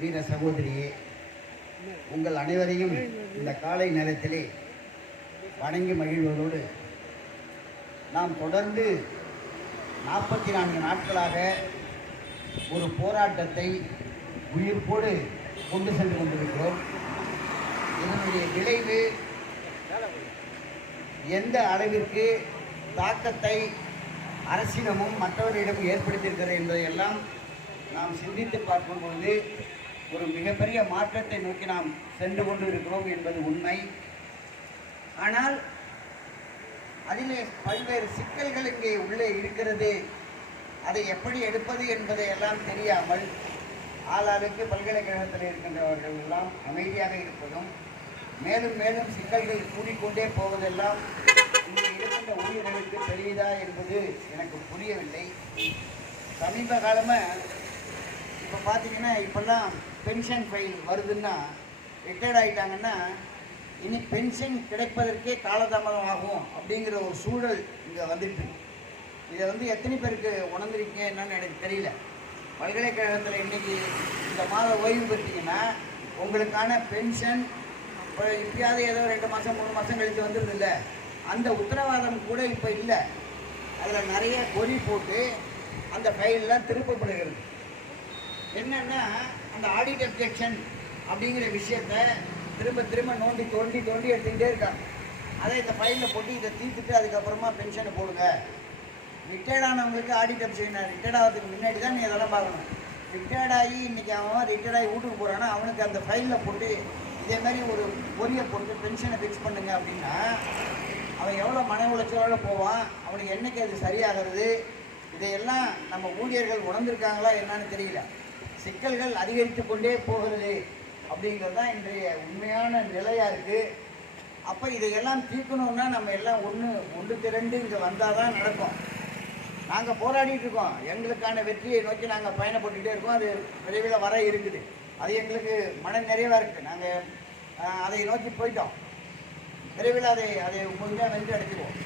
வீர சகோதரியே, உங்கள் அனைவரையும் இந்த காலை நேரத்திலே வணங்கி மகிழ்வதோடு, நாம் தொடர்ந்து 44 நாட்களாக ஒரு போராட்டத்தை உயிர்ப்போடு கொண்டு சென்று கொண்டிருக்கிறோம். இதனுடைய விளைவு எந்த அளவிற்கு தாக்கத்தை அரசிடமும் மற்றவர்களிடமும் ஏற்படுத்தியிருக்கிறது என்பதையெல்லாம் நாம் சிந்தித்து பார்க்கும்பொழுது ஒரு மிகப்பெரிய மாற்றத்தை நோக்கி நாம் சென்று கொண்டு இருக்கிறோம் என்பது உண்மை. ஆனால் அதிலே பல்வேறு சிக்கல்கள் இங்கே உள்ளே இருக்கிறது. அதை எப்படி எடுப்பது என்பதை எல்லாம் தெரியாமல் ஆளாளுக்கு பல்கலைக்கழகத்தில் இருக்கின்றவர்கள் எல்லாம் அமைதியாக இருப்பதும், மேலும் மேலும் சிக்கல்கள் கூடிக்கொண்டே போவதெல்லாம் இங்கே இருக்கின்ற ஊழியர்களுக்கு தெரியுதா என்பது எனக்கு புரியவில்லை. சமீப காலமாக இப்போ பார்த்தீங்கன்னா, இப்போல்லாம் பென்ஷன் ஃபைல் வருதுன்னா, ரிட்டையர்ட் ஆகிட்டாங்கன்னா இனி பென்ஷன் கிடைப்பதற்கே காலதாமதம் ஆகும் அப்படிங்கிற ஒரு சூழல் இங்கே வந்துட்டு. இதை எத்தனை பேருக்கு உணர்ந்திருக்கீங்க என்னன்னு எனக்கு தெரியல. பல்கலைக்கழகத்தில் இன்றைக்கி இந்த மாதம் ஓய்வு பெற்றீங்கன்னா உங்களுக்கான பென்ஷன் இப்போ இப்பயாவது ஏதோ 2 மாதம் 3 மாதம் கழித்து வந்துடுது இல்லை, அந்த உத்தரவாதம் கூட இப்போ இல்லை. அதில் நிறைய கொறி போட்டு அந்த ஃபைல்லாம் திருப்பப்படுகிறது. என்னென்னா, அந்த ஆடிட் அப்ஜெக்ஷன் அப்படிங்கிற விஷயத்தை திரும்ப திரும்ப நோண்டி தோண்டி எடுத்துக்கிட்டே இருக்காங்க. அதை இந்த ஃபைலில் போட்டு இதை தீர்த்துட்டு அதுக்கப்புறமா பென்ஷனை போடுங்க. ரிட்டையர்ட் ஆனவங்களுக்கு ஆடிட் அப்ஜெக்ஷன் ரிட்டையர்ட் ஆகிறதுக்கு முன்னாடி தான் நீ அதெல்லாம் பார்க்கணும். ரிட்டையர்ட் ஆகி இன்றைக்கி அவன் ரிட்டையர்ட் ஆகி வீட்டுக்கு போகிறான்னா அவனுக்கு அந்த ஃபைலில் போட்டு இதே மாதிரி ஒரு பொரியை போட்டு பென்ஷனை ஃபிக்ஸ் பண்ணுங்க அப்படின்னா அவன் எவ்வளோ மன உளைச்சலோடு போவான். அவனுக்கு என்றைக்கு அது சரியாகிறது, இதையெல்லாம் நம்ம ஊழியர்கள் உணர்ந்திருக்காங்களா என்னன்னு தெரியல. சிக்கல்கள் அதிகரித்து கொண்டே போகிறது அப்படிங்கிறது தான் இன்றைய உண்மையான நிலையாக இருக்குது. அப்போ இதையெல்லாம் தீர்க்கணுன்னா நம்ம எல்லாம் ஒன்று திரண்டு இங்கே வந்தால் தான் நடக்கும். நாங்கள் போராடிட்டு இருக்கோம். எங்களுக்கான வெற்றியை நோக்கி நாங்கள் பயணப்பட்டுக்கிட்டே இருக்கோம். அது விரைவில் வர இருக்குது. அது எங்களுக்கு மன நிறைவாக இருக்குது. நாங்கள் அதை நோக்கி போயிட்டோம். விரைவில் அதை முழுமையாக வென்று அடைச்சிடுவோம்.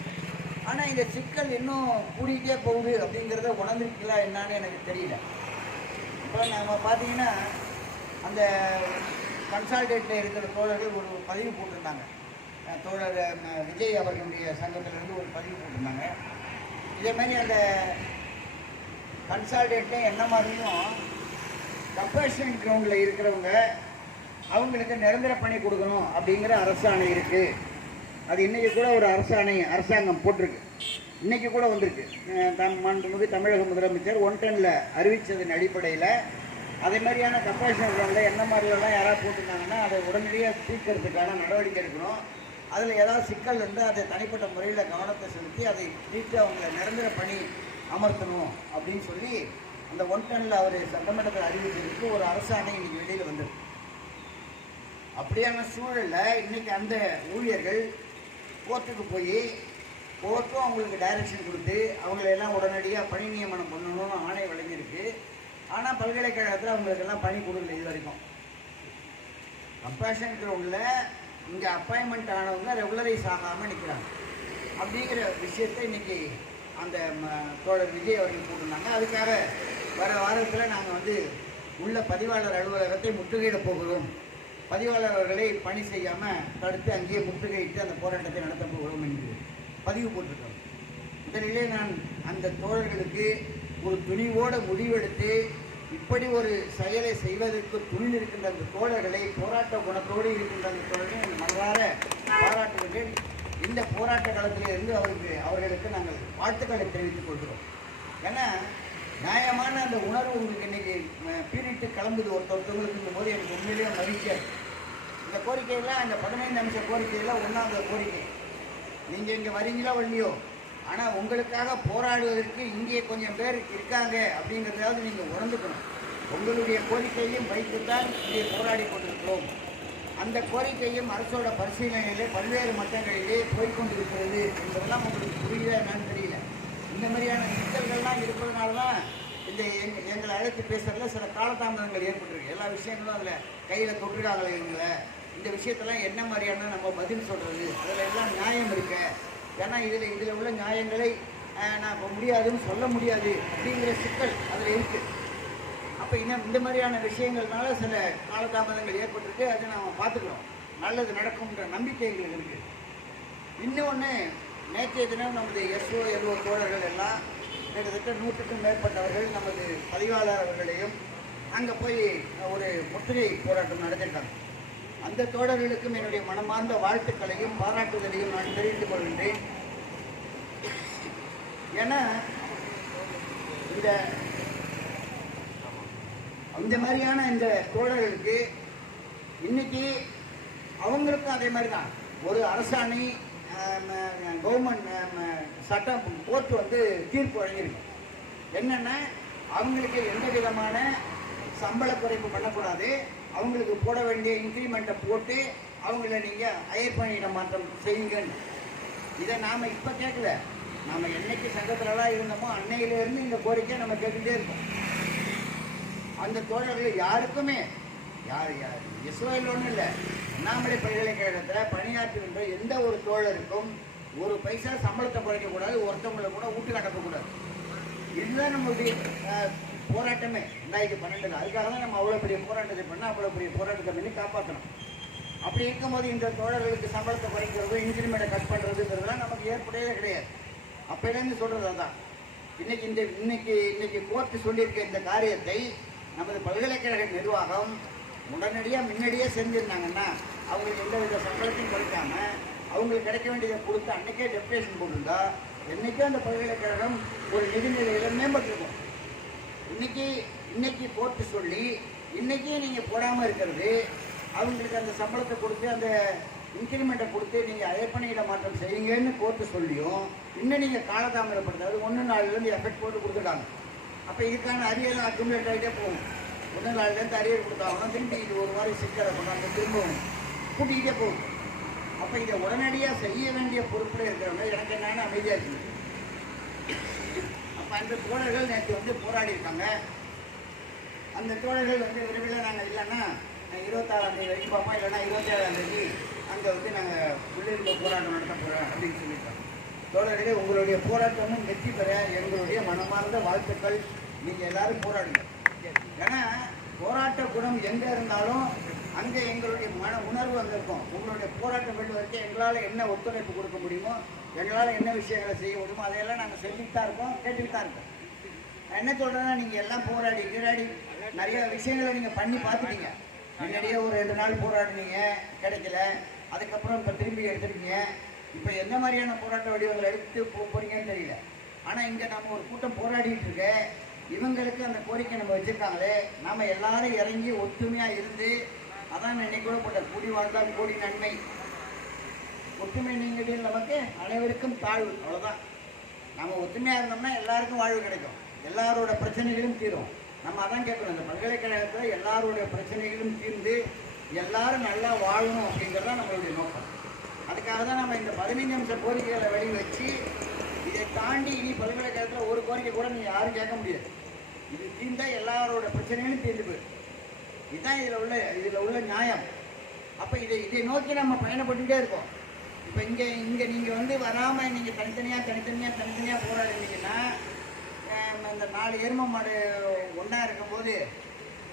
ஆனால் இந்த சிக்கல் இன்னும் கூடிக்கிட்டே போகுது அப்படிங்கிறத உணர்ந்திருக்கீங்களா என்னான்னு எனக்கு தெரியல. இப்போ நம்ம பார்த்தீங்கன்னா, அந்த கன்சால்டேட்டில் இருக்கிற தோழர்கள் ஒரு பதிவு போட்டிருந்தாங்க. தோழர் விஜய் அவர்களுடைய சங்கத்திலேருந்து ஒரு பதிவு போட்டிருந்தாங்க. இதே மாதிரி அந்த கன்சால்டேட்டில் என்ன மாதிரியும் கம்பேஷன் கிரவுண்டில் இருக்கிறவங்க அவங்களுக்கு நிரந்தர பணி கொடுக்கணும் அப்படிங்கிற அரசாணை இருக்குது. அது இன்றைக்கி கூட ஒரு அரசாங்கம் போட்டிருக்கு. இன்றைக்கி கூட வந்திருக்கு. மாண்புமிகு தமிழக முதலமைச்சர் 110ல் அறிவித்ததன் அடிப்படையில் அதே மாதிரியான கம்பேஷன் கிரவுண்டில் என்ன மாதிரியெல்லாம் யாராவது போட்டிருந்தாங்கன்னா அதை உடனடியாக தீர்க்கறதுக்கான நடவடிக்கை எடுக்கணும். அதில் ஏதாவது சிக்கல் இருந்து அதை தனிப்பட்ட முறையில் கவனத்தை செலுத்தி அதை தீர்த்து அவங்களை நிரந்தர பணி அமர்த்தணும் அப்படின்னு சொல்லி அந்த 110ல் அவர் சட்டமன்றத்தில் அறிவித்ததுக்கு ஒரு அரசாணை இன்றைக்கி வெளியில் வந்திருக்கு. அப்படியான சூழலில் இன்றைக்கி அந்த ஊழியர்கள் கோர்ட்டுக்கு போய் கோர்ட்டும் அவங்களுக்கு டைரக்ஷன் கொடுத்து அவங்களையெல்லாம் உடனடியாக பணி நியமனம் பண்ணணும்னு ஆணை வழங்கியிருக்கு. ஆனால் பல்கலைக்கழகத்தில் அவங்களுக்கெல்லாம் பணி கொடுக்கல இது வரைக்கும். கம்பேஷன் கிரவுண்டில் இங்கே அப்பாயின்மெண்ட் ஆனவங்க ரெகுலரைஸ் ஆகாமல் நிற்கிறாங்க. அப்படிங்கிற விஷயத்தை இன்றைக்கி அந்த தோழர் விஜய் அவர்கள் போட்டிருந்தாங்க. அதுக்காக வர வாரத்தில் நாங்கள் உள்ள பதிவாளர் அலுவலகத்தை முற்றுகையிட போகிறோம், பதிவாளர் அவர்களை பணி செய்யாமல் தடுத்து அங்கேயே முற்றுகையிட்டு அந்த போராட்டத்தை நடத்த போகிறோம் என்று பதிவு போட்டிருக்கோம். முதலிலே நான் அந்த தோழர்களுக்கு ஒரு துணிவோடு முடிவெடுத்து இப்படி ஒரு செயலை செய்வதற்கு துணில் இருக்கின்ற அந்த தோழர்களை, போராட்ட குணத்தோடு இருக்கின்ற அந்த தோழர்களை மனதார பாராட்டுகின்றேன். இந்த போராட்ட காலத்திலிருந்து அவர்களுக்கு நாங்கள் வாழ்த்துக்களை தெரிவித்துக் கொள்கிறோம். ஏன்னா நியாயமான அந்த உணர்வு உங்களுக்கு இன்றைக்கி பீரிட்டு கிளம்புது ஒருத்தவங்களுக்கு போது எனக்கு உண்மையிலேயே மகிழ்ச்சியாக இருக்குது. இந்த கோரிக்கையெல்லாம் அந்த 15 அம்ச கோரிக்கையெல்லாம் 1வது கோரிக்கை. நீங்கள் இங்கே வரீங்களோ இல்லையோ, ஆனால் உங்களுக்காக போராடுவதற்கு இங்கே கொஞ்சம் பேர் இருக்காங்க அப்படிங்கிறதாவது நீங்கள் உணர்ந்துக்கணும். உங்களுடைய கோரிக்கையும் வைத்துத்தான் இங்கே போராடி கொண்டிருக்கிறோம். அந்த கோரிக்கையும் அரசோட பரிசீலனையிலே பல்வேறு மட்டங்களிலே போய்கொண்டிருக்கிறது என்பதெல்லாம் உங்களுக்கு புரியுதா என்னன்னு தெரியல. இந்த மாதிரியான சிக்கல்கள்லாம் இருப்பதனால தான் இந்த எங்களை அழைத்து பேசுறதுல சில காலதாமதங்கள் ஏற்பட்டிருக்கு. எல்லா விஷயங்களும் அதில் கையில் தொற்றுக்காகலை இவங்களை இந்த விஷயத்தெல்லாம் என்ன மாதிரியான நம்ம பதில் சொல்கிறது, அதில் எல்லாம் நியாயம் இருக்க. ஏன்னா இதில் உள்ள நியாயங்களை நான் இப்போ முடியாதுன்னு சொல்ல முடியாது அப்படிங்கிற சிக்கல் அதில் இருக்குது. அப்போ இன்னும் இந்த மாதிரியான விஷயங்கள்னால சில காலதாமதங்கள் ஏற்பட்டிருக்கு. அதை நாம் பார்த்துக்கிறோம். நல்லது நடக்கும்ன்ற நம்பிக்கை எங்களுக்கு இருக்குது. இன்னொன்று, நேற்றைய தினம் நமது SOLO தோழர்கள் எல்லாம் கிட்டத்தட்ட 100க்கும் மேற்பட்டவர்கள் நமது பதிவாளர் அவர்களையும் அங்கே போய் ஒரு முற்றுகை போராட்டம் நடத்திருக்காங்க. அந்த தோழர்களுக்கும் என்னுடைய மனமார்ந்த வாழ்த்துக்களையும் பாராட்டுதலையும் நான் தெரிவித்துக் கொள்கின்றேன். ஏன்னா இந்த மாதிரியான இந்த தோழர்களுக்கு இன்னைக்கு அவங்களுக்கும் அதே மாதிரி தான் ஒரு அரசாணை கவர்மெண்ட் சட்டம் கோர்ட் தீர்ப்பு வழங்கியிருக்கு. என்னென்னா அவங்களுக்கு எந்த விதமான சம்பள குறைப்பு பண்ணக்கூடாது, அவங்களுக்கு போட வேண்டிய இன்க்ரிமெண்ட்டை போட்டு அவங்கள நீங்கள் ஹையர் பணியிட மாற்றம் செய்யுங்கன்னு. இதை நாம் இப்போ கேட்கல, நாம் என்னைக்கு சங்கத்திலலாம் இருந்தோமோ அன்னையிலேருந்து இந்த கோரிக்கை நம்ம கேட்டுகிட்டே இருக்கோம். அந்த தோழர்கள் யாருக்குமே யார் SOL ஒன்றும் இல்லை, அண்ணாமலை பல்கலைக்கழகத்தில் பணியாற்றுகின்ற எந்த ஒரு தோழருக்கும் ஒரு பைசா சம்பளத்தை குறைக்கக்கூடாது, ஒருத்தவங்களை கூட வீட்டு கட்டப்பக்கூடாது. இதுதான் நம்மளுடைய போராட்டமே 2012. அதுக்காக தான் நம்ம அவ்வளோ பெரிய போராட்டத்தை பண்ணால் அவ்வளோ பெரிய போராட்டத்தை பண்ணி காப்பாற்றணும். அப்படி இருக்கும்போது இந்த தோழர்களுக்கு சம்பளத்தை குறைக்கிறது, இன்க்ரிமெண்ட்டை கட் பண்ணுறதுங்கிறதுலாம் நமக்கு ஏற்புடையதே கிடையாது. அப்போலேருந்து சொல்கிறது அதுதான். இன்னைக்கு கோர்ட்டு சொல்லியிருக்க இந்த காரியத்தை நமது பல்கலைக்கழக நிர்வாகம் முன்னாடியே செஞ்சுருந்தாங்கன்னா அவங்களுக்கு எந்த வித சம்பளத்தையும் குறைக்காம அவங்களுக்கு கிடைக்க வேண்டியதை கொடுத்து அன்றைக்கே டெப்டேஷன் போட்டிருந்தா என்றைக்கும் அந்த பல்கலைக்கழகம் ஒரு நிதிநிலையில் மேம்பட்டிருக்கும். இன்னைக்கு போட்டு சொல்லி இன்னைக்கே நீங்கள் போடாமல் இருக்கிறது, அவங்களுக்கு அந்த சம்பளத்தை கொடுத்து அந்த இன்க்ரிமெண்ட்டை கொடுத்து நீங்கள் ஹையர் பணியிட மாற்றம் செய்யுங்கன்னு கோர்ட்டு சொல்லியும் இன்னும் நீங்கள் காலதாமதப்படுத்தாது 1 எஃபெக்ட் போட்டு கொடுத்துட்டாங்க. அப்போ இதுக்கான அரியர் அக்குமுலேட் ஆகிட்டே போகும். 1 அரியர் கொடுத்தாங்கன்னா திரும்பி இது ஒரு மாதிரி சிக்கலை கொண்டாந்து திரும்பவும் கூட்டிக்கிட்டே போகும். அப்போ இதை உடனடியாக செய்ய வேண்டிய பொறுப்பில் இருக்கிறவங்க எனக்கு என்னென்ன அமைதியாச்சு. அப்போ அந்த தோழர்கள் நேற்று போராடி இருக்காங்க. அந்த தோழர்கள் விரைவில் நாங்கள் இல்லைன்னா 26ஆம் தேதி வரைக்கும் பார்ப்போம், இல்லைன்னா 27ஆம் தேதி அங்கே நாங்கள் உள்ளிருந்த போராட்டம் நடத்த போகிறோம் அப்படின்னு சொல்லியிருக்காங்க. தோழர்களே, உங்களுடைய போராட்டமும் வெற்றி பெற எங்களுடைய மனமார்ந்த வாழ்த்துக்கள். நீங்கள் எல்லாரும் போராடுங்க. ஏன்னா போராட்ட குணம் எங்கே இருந்தாலும் அங்கே எங்களுடைய மன உணர்வு அங்கே இருக்கும். உங்களுடைய போராட்டம் வெல்வதற்கு எங்களால் என்ன ஒத்துழைப்பு கொடுக்க முடியுமோ, எங்களால் என்ன விஷயங்களை செய்ய முடியுமோ அதையெல்லாம் நாங்கள் செஞ்சுட்டு தான் இருக்கோம், கேட்டுக்கிட்டு தான் இருக்கோம். நான் என்ன சொல்கிறேன்னா, நீங்கள் எல்லாம் போராடி நிறைய விஷயங்களை நீங்கள் பண்ணி பார்த்துட்டீங்க. முன்னாடியே ஒரு 2 நாள் போராடினீங்க, கிடைக்கல. அதுக்கப்புறம் இப்போ திரும்பி எடுத்துருக்கீங்க. இப்போ எந்த மாதிரியான போராட்ட வடிவங்களை எடுத்து போகிறீங்கன்னு தெரியல. ஆனால் இங்கே நம்ம ஒரு கூட்டம் போராடிட்டு இருக்க இவங்களுக்கு அந்த கோரிக்கை நம்ம வச்சுருக்காங்களே, நம்ம எல்லாரும் இறங்கி ஒற்றுமையாக இருந்து, அதான் இன்னைக்கு கூட போட்ட கூடி வாழ்ந்தால் கோடி நன்மை, ஒற்றுமை நீங்கடில் நமக்கு அனைவருக்கும் தாழ்வு. அவ்வளோதான். நம்ம ஒற்றுமையாக இருந்தோம்னா எல்லாருக்கும் வாழ்வு கிடைக்கும், எல்லாரோட பிரச்சனைகளும் தீரும். நம்ம அதான் கேட்கணும். இந்த பல்கலைக்கழகத்தில் எல்லாரோடைய பிரச்சனைகளும் தீர்ந்து எல்லாரும் நல்லா வாழணும் அப்படிங்கிறதான் நம்மளுடைய நோக்கம். அதுக்காக தான் நம்ம இந்த 15 நிமிஷம் கோரிக்கைகளை வெளியே வச்சு, இதை தாண்டி இனி பல்கலைக்கழகத்தில் ஒரு கோரிக்கை கூட நீங்கள் யாரும் கேட்க முடியாது. இது தீர்ந்தால் எல்லாரோட பிரச்சனைகளும் தீர்ந்து போயிடும். இதுதான் இதில் உள்ள நியாயம். அப்போ இதை நோக்கி நம்ம பயணப்பட்டுக்கிட்டே இருக்கோம். இப்போ இங்கே நீங்கள் வராமல் நீங்கள் தனித்தனியாக போராடினீங்கன்னா, இந்த 4 எருமை மாடு ஒன்றா இருக்கும்போது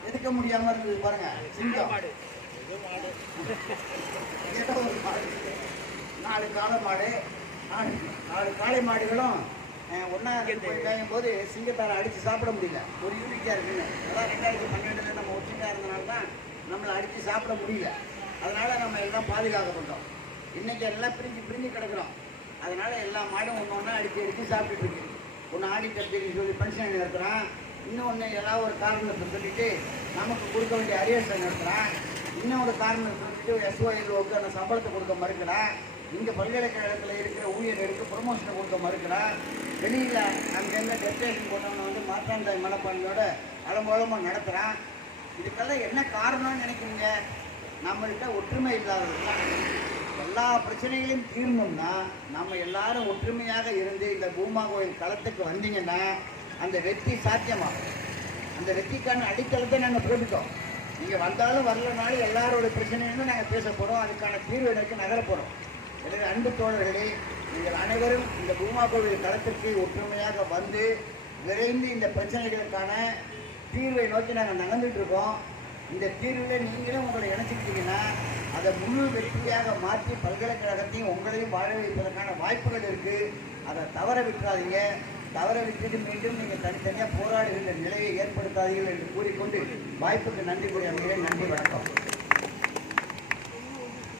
எதுக்க முடியாமல் இருந்தது பாருங்கள். சிங்கம் ஏதோ ஒரு மாடு, 4 காளை மாடு, 4 காளை மாடுகளும் ஒன்றா போய் போது சிங்கத்தாரை அடித்து சாப்பிட முடியல. ஒரு யூனிக்காக இருக்குன்னு. அதான் 2012 நம்ம ஒற்றுமையாக இருந்தனால தான் நம்மளை அடித்து சாப்பிட முடியல. அதனால் நம்ம எல்லாம் பாதுகாக்கப்பட்டோம். இன்றைக்கி எல்லாம் பிரிஞ்சு கிடக்கிறோம். அதனால் எல்லா மாடும் ஒன்றா அடித்து சாப்பிட்டுட்டு இருக்கு. ஒன்று ஆடிட்டர் சொல்லி பென்ஷன் நடத்துகிறான், இன்னொன்று ஏதாவது ஒரு காரணத்தை சொல்லிவிட்டு நமக்கு கொடுக்க வேண்டிய அரியர்ஸை நடத்துகிறான், இன்னொரு காரணத்தை சொல்லிட்டு SOLOவுக்கு அந்த சம்பளத்தை கொடுக்க மறுக்கிறான், இங்கே பல்கலைக்கழகத்தில் இருக்கிற ஊழியர்களுக்கு ப்ரொமோஷனை கொடுக்க மறுக்கிறான், வெளியில் அங்கங்கே டெப்டேஷன் கொண்டவனை மாற்றாந்தாய் மனப்பான்மையோட அலம்போலமாக நடத்துகிறான். இதுக்கெல்லாம் என்ன காரணம்னு நினைக்கிறீங்க? நம்மள்கிட்ட ஒற்றுமை இல்லாதது தான். எல்லா பிரச்சனைகளையும் தீர்ந்தோம்னா நம்ம எல்லாரும் ஒற்றுமையாக இருந்து இந்த பூமா கோயில் களத்துக்கு வந்தீங்கன்னா அந்த வெற்றி சாத்தியமாகும். அந்த வெற்றிக்கான அடித்தளத்தை நாங்கள் போட்டுட்டோம். நீங்கள் வந்தாலும் வரலனாலும் எல்லாரோட பிரச்சனைகளும் நாங்கள் பேச போகிறோம், அதுக்கான தீர்வு எனக்கு நகர போகிறோம். எனவே அன்பு தோழர்களே, நீங்கள் அனைவரும் இந்த பூமா கோவில் களத்திற்கு ஒற்றுமையாக வந்து விரைந்து இந்த பிரச்சனைகளுக்கான தீர்வை நோக்கி நாங்கள் நகர்ந்துட்டு இருக்கோம். இந்த தீர்வில் நீங்களும் உங்களை இணைச்சிக்கிட்டீங்கன்னா அதை முழு வெற்றியாக மாற்றி பல்கலைக்கழகத்தையும் உங்களையும் வாழ வைப்பதற்கான வாய்ப்புகள் இருக்குது. அதை தவற விட்டுறாதீங்க. தவற விட்டுட்டு மீண்டும் நீங்கள் தனித்தனியாக போராடுகின்ற நிலையை ஏற்படுத்தாதீர்கள் என்று கூறிக்கொண்டு வாய்ப்புக்கு நன்றி கூறி அமைகிறேன். நன்றி, வணக்கம்.